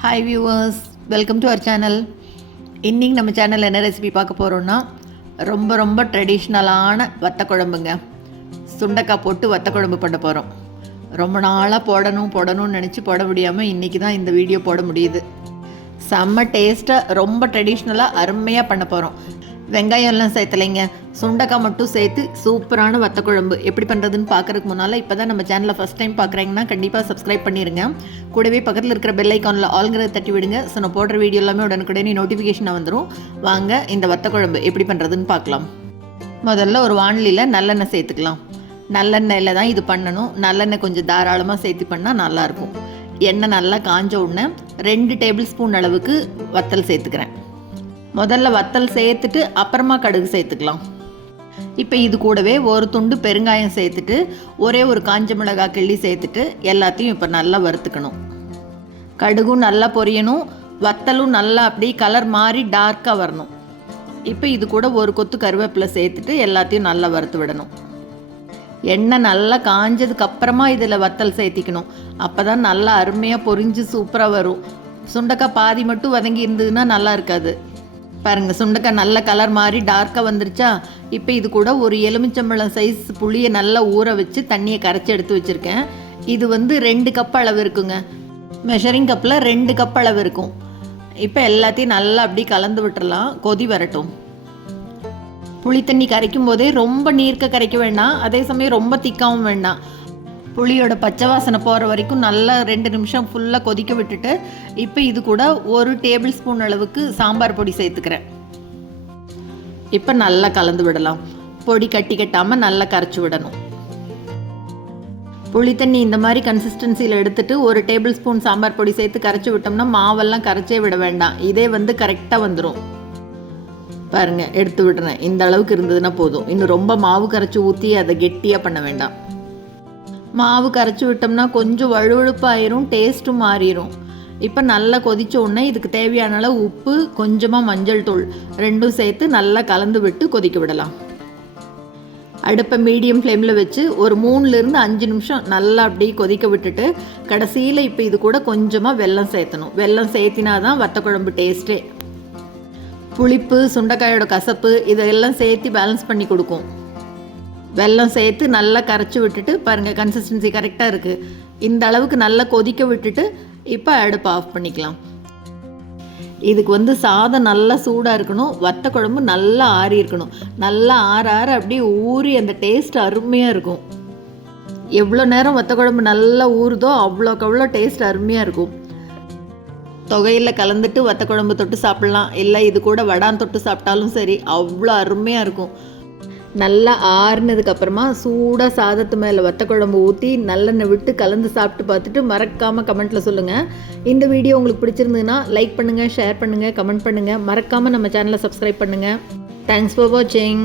Hi viewers, welcome to our channel. இன்றைக்கி நம்ம சேனலில் என்ன ரெசிபி பார்க்க போகிறோன்னா ரொம்ப ட்ரெடிஷ்னலான வத்த குழம்புங்க. சுண்டைக்காய் போட்டு வத்த குழம்பு பண்ண போகிறோம். ரொம்ப நாளாக போடணும்னு நினச்சி போட முடியாமல் இன்றைக்கி தான் இந்த வீடியோ போட முடியுது. செம்ம டேஸ்ட்டாக ரொம்ப ட்ரெடிஷ்னலாக அருமையாக பண்ண போகிறோம். வெங்காயம் எல்லாம் சேர்த்தலைங்க, சுண்டைக்காய் மட்டும் சேர்த்து சூப்பரான வத்த குழம்பு எப்படி பண்ணுறதுன்னு பார்க்குறதுக்கு முன்னால் இப்போ தான் நம்ம சேனலை ஃபஸ்ட் டைம் பார்க்குறீங்கன்னா கண்டிப்பாக சப்ஸ்கிரைப் பண்ணிடுங்க. கூடவே பக்கத்தில் இருக்கிற பெல் ஐக்கானில் ஆல்ங்கிறத தட்டி விடுங்க. ஸோ நான் போடுற வீடியோ எல்லாமே உடனுக்குடனே நோட்டிஃபிகேஷனாக வந்துடும். வாங்க இந்த வத்த குழம்பு எப்படி பண்ணுறதுன்னு பார்க்கலாம். முதல்ல ஒரு வாணலியில் நல்லெண்ணெய் சேர்த்துக்கலாம். நல்லெண்ணெயில் தான் இது பண்ணணும். நல்லெண்ணெய் கொஞ்சம் தாராளமாக சேர்த்து பண்ணால் நல்லாயிருக்கும். எண்ணெய் நல்லா காஞ்ச உடனே 2 டேபிள் ஸ்பூன் அளவுக்கு வத்தல் சேர்த்துக்கிறேன். முதல்ல வத்தல் சேர்த்துட்டு அப்புறமா கடுகு சேர்த்துக்கலாம். இப்போ இது கூடவே ஒரு துண்டு பெருங்காயம் சேர்த்துட்டு ஒரே ஒரு காஞ்ச மிளகாய் கிள்ளி சேர்த்துட்டு எல்லாத்தையும் இப்போ நல்லா வறுத்துக்கணும். கடுகும் நல்லா பொரியணும், வத்தலும் நல்லா அப்படி கலர் மாறி டார்க்காக வரணும். இப்போ இது கூட ஒரு கொத்து கருவேப்பிலை சேர்த்துட்டு எல்லாத்தையும் நல்லா வறுத்து விடணும். எண்ணெய் நல்லா காஞ்சதுக்கு அப்புறமா இதில் வத்தல் சேர்த்திக்கணும். அப்போ தான் நல்லா அருமையாக பொரிஞ்சு சூப்பராக வரும். சுண்டைக்காய் பாதி மட்டும் வதங்கி இருந்ததுன்னா நல்லா இருக்காது. பாருங்கள், சுண்டைக்காய் நல்ல கலர் மாதிரி டார்க்காக வந்துருச்சா. இப்போ இது கூட ஒரு எலுமிச்சம்பழம் சைஸ் புளியை நல்லா ஊற வச்சு தண்ணியை கரைச்சி எடுத்து வச்சுருக்கேன். இது 2 கப் அளவு இருக்குங்க. மெஷரிங் கப்பில் 2 கப் அளவு இருக்கும். இப்போ எல்லாத்தையும் நல்லா அப்படி கலந்து விட்டுறலாம். கொதி வரட்டும். புளி தண்ணி கரைக்கும் போதே ரொம்ப நீர்க்க கரைக்க வேண்டாம், அதே சமயம் ரொம்ப திக்காவும் வேண்டாம். புளியோட பச்சை வாசனை போகிற வரைக்கும் நல்லா 2 நிமிஷம் ஃபுல்லாக கொதிக்க விட்டுட்டு இப்போ இது கூட ஒரு டேபிள் ஸ்பூன் அளவுக்கு சாம்பார் பொடி சேர்த்துக்கிறேன். இப்போ நல்லா கலந்து விடலாம். பொடி கட்டி கட்டாமல் நல்லா கரைச்சி விடணும். புளி தண்ணி இந்த மாதிரி கன்சிஸ்டன்சியில் எடுத்துட்டு ஒரு டேபிள் ஸ்பூன் சாம்பார் பொடி சேர்த்து கரைச்சி விட்டோம்னா மாவெல்லாம் கரைச்சே விட வேண்டாம். இதே கரெக்டாக வந்துடும். பாருங்கள், எடுத்து விடுறேன். இந்த அளவுக்கு இருந்ததுன்னா போதும். இன்னும் ரொம்ப மாவு கரைச்சி ஊற்றி அதை கெட்டியாக பண்ண வேண்டாம். மாவு கரைச்சி விட்டோம்னா கொஞ்சம் வழுவழுப்பாயிரும், டேஸ்ட்டும் மாறிடும். இப்போ நல்லா கொதிச்ச உடனே இதுக்கு தேவையான அளவு உப்பு, கொஞ்சமாக மஞ்சள் தூள் ரெண்டும் சேர்த்து நல்லா கலந்து விட்டு கொதிக்க விடலாம். அடுப்பை மீடியம் ஃப்ளேமில் வச்சு ஒரு 3லேருந்து 5 நிமிஷம் நல்லா அப்படி கொதிக்க விட்டுட்டு கடைசியில் இப்போ இது கூட கொஞ்சமாக வெல்லம் சேர்த்தணும். வெல்லம் சேர்த்தினா தான் வத்த குழம்பு டேஸ்ட்டே. புளிப்பு, சுண்டைக்காயோட கசப்பு இதெல்லாம் சேர்த்து பேலன்ஸ் பண்ணி கொடுக்கும். வெல்லம் சேர்த்து நல்லா கரைச்சி விட்டுட்டு பாருங்கள், கன்சிஸ்டன்சி கரெக்டாக இருக்குது. இந்த அளவுக்கு நல்லா கொதிக்க விட்டுட்டு இப்போ அடுப்பை ஆஃப் பண்ணிக்கலாம். இதுக்கு சாதம் நல்லா சூடாக இருக்கணும், வத்த குழம்பு நல்லா ஆறி இருக்கணும். நல்லா ஆற அப்படியே ஊறி அந்த டேஸ்ட் அருமையாக இருக்கும். எவ்வளோ நேரம் வத்த குழம்பு நல்லா ஊறுதோ அவ்வளோக்கு அவ்வளோ டேஸ்ட் அருமையாக இருக்கும். தொகையில் கலந்துட்டு வத்த குழம்பு தொட்டு சாப்பிட்லாம், இல்லை இது கூட வடான் தொட்டு சாப்பிட்டாலும் சரி, அவ்வளோ அருமையாக இருக்கும். நல்லா ஆறுனதுக்கப்புறமா சூடாக சாதத்து மேலே வத்த குழம்பு ஊற்றி நல்லெண்ணெய் விட்டு கலந்து சாப்பிட்டு பார்த்துட்டு மறக்காமல் கமெண்ட்டில் சொல்லுங்கள். இந்த வீடியோ உங்களுக்கு பிடிச்சிருந்ததுன்னா லைக் பண்ணுங்கள், ஷேர் பண்ணுங்கள், கமெண்ட் பண்ணுங்கள். மறக்காமல் நம்ம சேனலை சப்ஸ்கிரைப் பண்ணுங்கள். தேங்க்ஸ் ஃபார் வாட்சிங்.